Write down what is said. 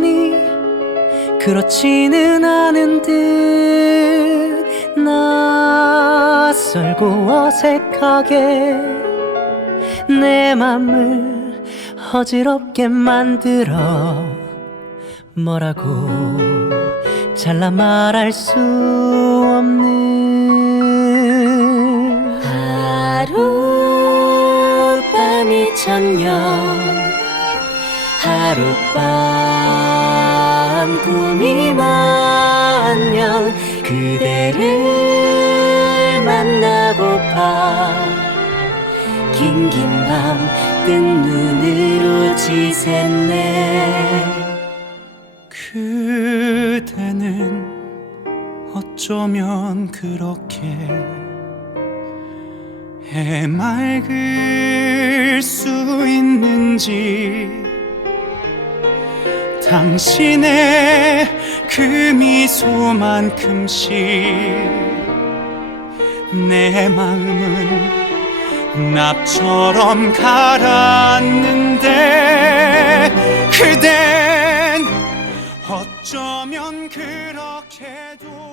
아니 그렇지는 않은 듯 낯설고 어색하게 내 맘을 어지럽게 만들어 뭐라고 잘라 말할 수 없는 하룻밤이 천년 하룻밤 꿈이 만년 그대를 만나고파. 긴 긴 밤 뜬 눈으로 지샜네. 그대는 어쩌면 그렇게 해맑을 수 있는지 당신의 그 미소만큼씩 내 마음은 납처럼 가라앉는데 그댄 어쩌면 그렇게도